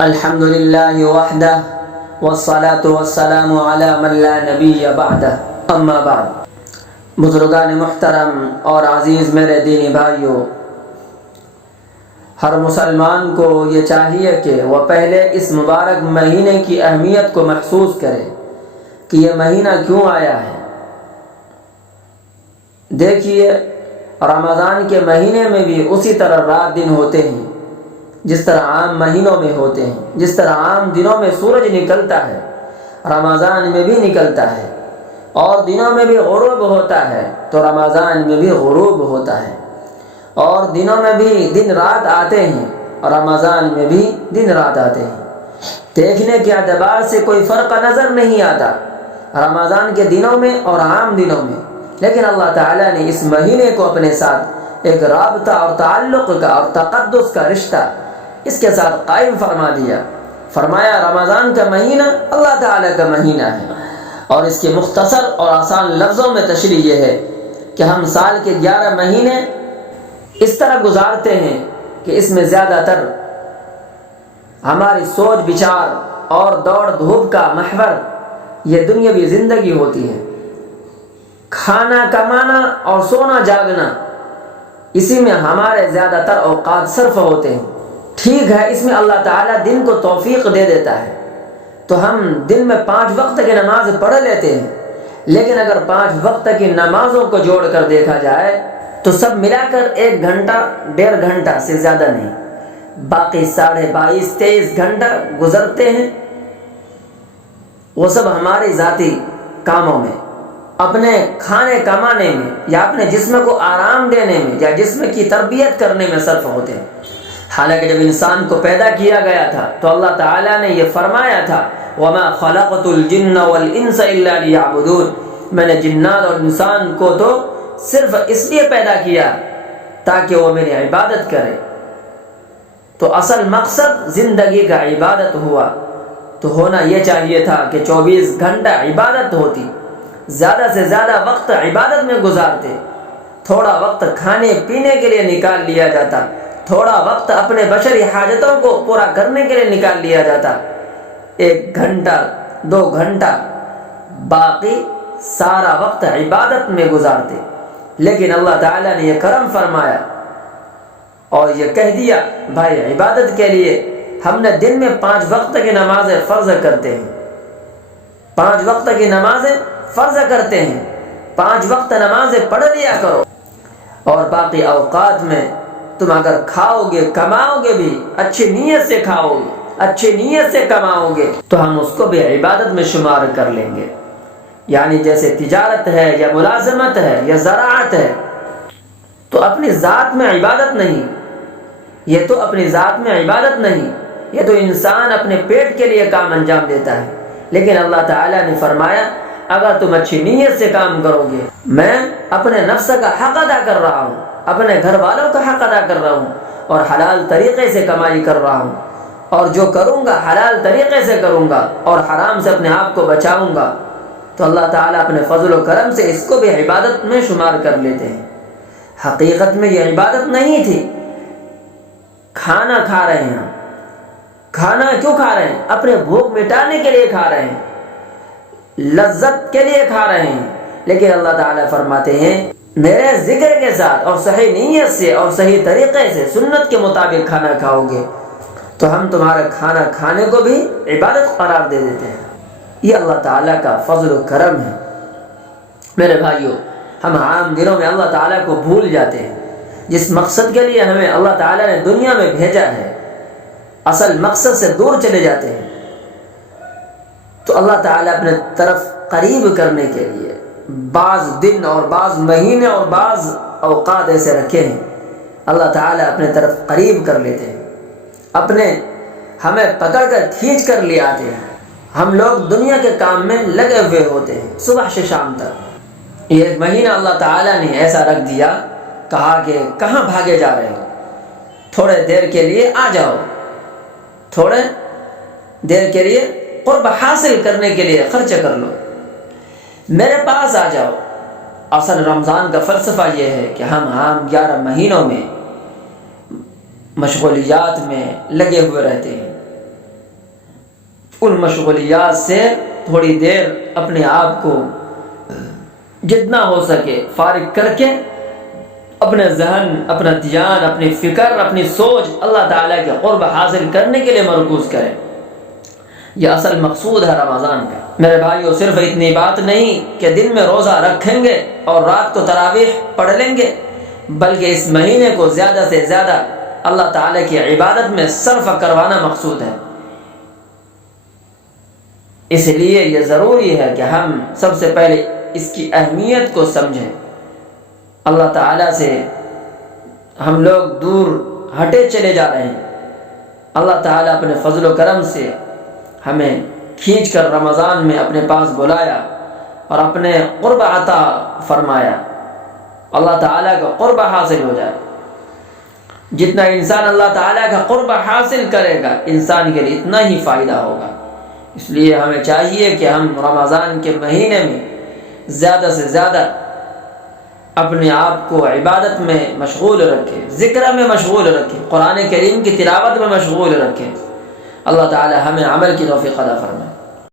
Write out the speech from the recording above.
الحمد للہ وحدہ والصلاة والسلام علی من لا نبی بعدہ اما بعد۔ بزرگان محترم اور عزیز میرے دینی بھائیوں، ہر مسلمان کو یہ چاہیے کہ وہ پہلے اس مبارک مہینے کی اہمیت کو محسوس کرے کہ یہ مہینہ کیوں آیا ہے۔ دیکھیے، رمضان کے مہینے میں بھی اسی طرح رات دن ہوتے ہیں جس طرح عام مہینوں میں ہوتے ہیں۔ جس طرح عام دنوں میں سورج نکلتا ہے، رمضان میں بھی نکلتا ہے، اور دنوں میں بھی غروب ہوتا ہے تو رمضان میں بھی غروب ہوتا ہے، اور دنوں میں بھی دن رات آتے ہیں اور رمضان میں بھی دن رات آتے ہیں۔ دیکھنے کے اعتبار سے کوئی فرق نظر نہیں آتا رمضان کے دنوں میں اور عام دنوں میں، لیکن اللہ تعالیٰ نے اس مہینے کو اپنے ساتھ ایک رابطہ اور تعلق کا اور تقدس کا رشتہ اس کے ساتھ قائم فرما دیا۔ فرمایا رمضان کا مہینہ اللہ تعالیٰ کا مہینہ ہے، اور اس کے مختصر اور آسان لفظوں میں تشریح یہ ہے کہ ہم سال کے 11 مہینے اس طرح گزارتے ہیں کہ اس میں زیادہ تر ہماری سوچ بچار اور دوڑ دھوپ کا محور یہ دنیاوی زندگی ہوتی ہے۔ کھانا کمانا اور سونا جاگنا، اسی میں ہمارے زیادہ تر اوقات صرف ہوتے ہیں۔ ٹھیک ہے، اس میں اللہ تعالیٰ دن کو توفیق دے دیتا ہے تو ہم دن میں 5 وقت کی نماز پڑھ لیتے ہیں، لیکن اگر 5 وقت کی نمازوں کو جوڑ کر دیکھا جائے تو سب ملا کر 1 گھنٹہ 1.5 گھنٹہ سے زیادہ نہیں، باقی 22.5-23 گھنٹہ گزرتے ہیں وہ سب ہماری ذاتی کاموں میں، اپنے کھانے کمانے میں، یا اپنے جسم کو آرام دینے میں، یا جسم کی تربیت کرنے میں صرف ہوتے ہیں۔ حالانکہ جب انسان کو پیدا کیا گیا تھا تو اللہ تعالیٰ نے یہ فرمایا تھا وَمَا خَلَقْتُ الْجِنَّ وَالْإِنسَ إِلَّا لِيَعْبُدُونَ، میں نے جنات اور انسان کو تو صرف اس لیے پیدا کیا تاکہ وہ میری عبادت کرے۔ تو اصل مقصد زندگی کا عبادت ہوا، تو ہونا یہ چاہیے تھا کہ 24 گھنٹہ عبادت ہوتی، زیادہ سے زیادہ وقت عبادت میں گزارتے، تھوڑا وقت کھانے پینے کے لیے نکال لیا جاتا، تھوڑا وقت اپنے بشری حاجتوں کو پورا کرنے کے لیے نکال لیا جاتا، 1 گھنٹہ 2 گھنٹہ، باقی سارا وقت عبادت میں گزارتے۔ لیکن اللہ تعالیٰ نے یہ کرم فرمایا اور یہ کہہ دیا بھائی عبادت کے لیے ہم نے دن میں 5 وقت کی نمازیں فرض کرتے ہیں، 5 وقت کی نمازیں فرض کرتے ہیں، 5 وقت نمازیں پڑھ لیا کرو، اور باقی اوقات میں تم اگر کھاؤ گے کماؤ گے بھی اچھی نیت سے کھاؤ گے، اچھی نیت سے کماؤ گے تو ہم اس کو بھی عبادت میں شمار کر لیں گے۔ یعنی جیسے تجارت ہے یا ملازمت ہے یا زراعت ہے، تو اپنی ذات میں عبادت نہیں، یہ تو اپنی ذات میں عبادت نہیں، یہ تو انسان اپنے پیٹ کے لیے کام انجام دیتا ہے۔ لیکن اللہ تعالیٰ نے فرمایا اگر تم اچھی نیت سے کام کرو گے، میں اپنے نفس کا حق ادا کر رہا ہوں، اپنے گھر والوں کا حق ادا کر رہا ہوں، اور حلال طریقے سے کمائی کر رہا ہوں، اور جو کروں گا حلال طریقے سے کروں گا اور حرام سے اپنے آپ کو بچاؤں گا، تو اللہ تعالیٰ اپنے فضل و کرم سے اس کو بھی عبادت میں شمار کر لیتے ہیں۔ حقیقت میں یہ عبادت نہیں تھی۔ کھانا کھا رہے ہیں، کھانا کیوں کھا رہے ہیں؟ اپنے بھوک مٹانے کے لیے کھا رہے ہیں، لذت کے لیے کھا رہے ہیں، لیکن اللہ تعالیٰ فرماتے ہیں میرے ذکر کے ساتھ اور صحیح نیت سے اور صحیح طریقے سے سنت کے مطابق کھانا کھاؤ گے تو ہم تمہارا کھانا کھانے کو بھی عبادت قرار دے دیتے ہیں۔ یہ اللہ تعالیٰ کا فضل و کرم ہے۔ میرے بھائیوں، ہم عام دنوں میں اللہ تعالیٰ کو بھول جاتے ہیں، جس مقصد کے لیے ہمیں اللہ تعالیٰ نے دنیا میں بھیجا ہے، اصل مقصد سے دور چلے جاتے ہیں۔ تو اللہ تعالیٰ اپنے طرف قریب کرنے کے لیے بعض دن اور بعض مہینے اور بعض اوقات ایسے رکھے ہیں، اللہ تعالیٰ اپنے طرف قریب کر لیتے ہیں، اپنے ہمیں پکڑ کر کھینچ کر لے آتے ہیں۔ ہم لوگ دنیا کے کام میں لگے ہوئے ہوتے ہیں صبح سے شام تک، یہ 1 مہینہ اللہ تعالیٰ نے ایسا رکھ دیا، کہا کہ کہاں بھاگے جا رہے ہو، تھوڑے دیر کے لیے آ جاؤ، تھوڑے دیر کے لیے قرب حاصل کرنے کے لیے خرچ کر لو، میرے پاس آ جاؤ۔ اصل رمضان کا فلسفہ یہ ہے کہ ہم عام 11 مہینوں میں مشغولیات میں لگے ہوئے رہتے ہیں، ان مشغولیات سے تھوڑی دیر اپنے آپ کو جتنا ہو سکے فارغ کر کے اپنے ذہن، اپنا دھیان، اپنی فکر، اپنی سوچ اللہ تعالیٰ کے قرب حاصل کرنے کے لیے مرکوز کریں۔ یہ اصل مقصود ہے رمضان کا۔ میرے بھائیو، صرف اتنی بات نہیں کہ دن میں روزہ رکھیں گے اور رات کو تراویح پڑھ لیں گے، بلکہ اس مہینے کو زیادہ سے زیادہ اللہ تعالیٰ کی عبادت میں صرف کروانا مقصود ہے۔ اس لیے یہ ضروری ہے کہ ہم سب سے پہلے اس کی اہمیت کو سمجھیں۔ اللہ تعالیٰ سے ہم لوگ دور ہٹے چلے جا رہے ہیں۔ اللہ تعالیٰ اپنے فضل و کرم سے ہمیں کھینچ کر رمضان میں اپنے پاس بلایا اور اپنے قرب عطا فرمایا۔ اللہ تعالیٰ کا قرب حاصل ہو جائے۔ جتنا انسان اللہ تعالیٰ کا قرب حاصل کرے گا، انسان کے لیے اتنا ہی فائدہ ہوگا۔ اس لیے ہمیں چاہیے کہ ہم رمضان کے مہینے میں زیادہ سے زیادہ اپنے آپ کو عبادت میں مشغول رکھیں، ذکر میں مشغول رکھیں، قرآن کریم کی تلاوت میں مشغول رکھیں۔ اللہ تعالی ہمیں عمل کی توفیق عطا فرمائے۔